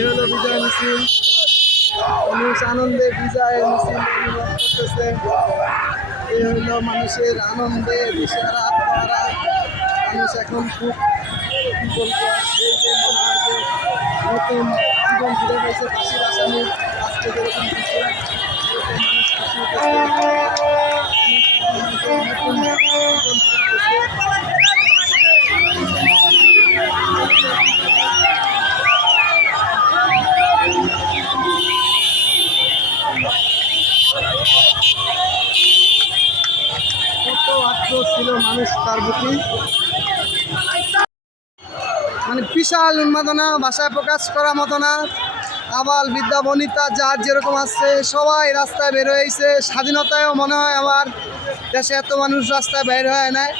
হলো বিজয় মিছিল মানুষ আনন্দে বিজয়ের মিছিল করতেছে। এ হলো মানুষের আনন্দে দিশেহারা আত্মহারা মানুষ এখন খুব কি বলব এই যে মনে হয় যে নতুন জীবন ফিরে পেয়েছে ফাঁসির আসামি। আজকে যেরকম এরকম মানুষ খুশি ছিল মানুষ তার প্রতি। মানে বিশাল উন্মাদনা, ভাষায় প্রকাশ করার মতো না। আবাল বিদ্যা বনিতা, যার যেরকম আসছে সবাই রাস্তায় বের হয়েছে। স্বাধীনতায়ও মনে হয় আমার দেশে এত মানুষ রাস্তায় বের হয় নাই।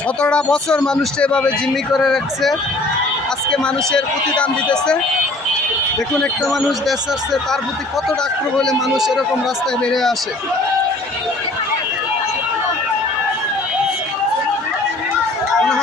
সতেরোটা বছর মানুষটা এভাবে জিম্মি করে রাখছে। আজকে মানুষের প্রতিদান দিতেছে। দেখুন একটা মানুষ দেশ আসছে তার প্রতি কতটা আক্রোহ হলে মানুষ এরকম রাস্তায় বেরিয়ে আসে মনে হয়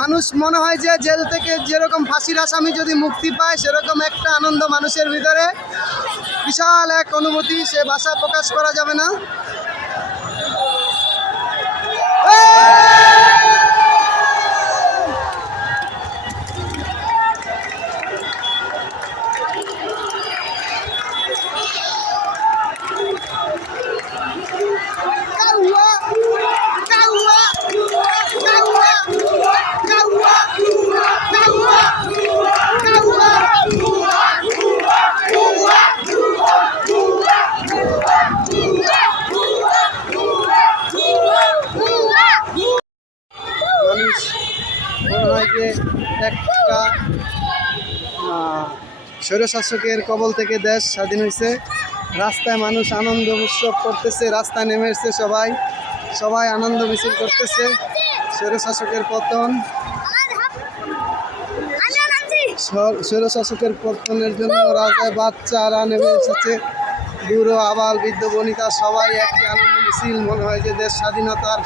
মানুষ মনে হয় যে জেল থেকে যেরকম ফাঁসির আসামি যদি মুক্তি পায়, সেরকম একটা আনন্দ মানুষের ভিতরে। বিশাল এক অনুভূতি, সে ভাষা প্রকাশ করা যাবে না Kawa! Kawa! Kawa! Kawa! Kawa! Kawa! মানুষ মনে হয় যে একটা স্বৈরশাসকের কবল থেকে দেশ স্বাধীন হয়েছে। রাস্তায় মানুষ আনন্দ উৎসব করতেছে রাস্তায় নেমে এসছে সবাই। সবাই আনন্দ মিছিল করতেছে। স্বৈরশাসকের পতন। স্বর- স্বৈরশাসকের পতনের জন্য রাজায় বাচ্চারা নেমে এসেছে। বুড়ো আবাল বৃদ্ধ বনিতা সবাই একই আনন্দ মিছিল। মনে হয় যে দেশ স্বাধীনতার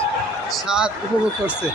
স্বাদ উপভোগ করছে।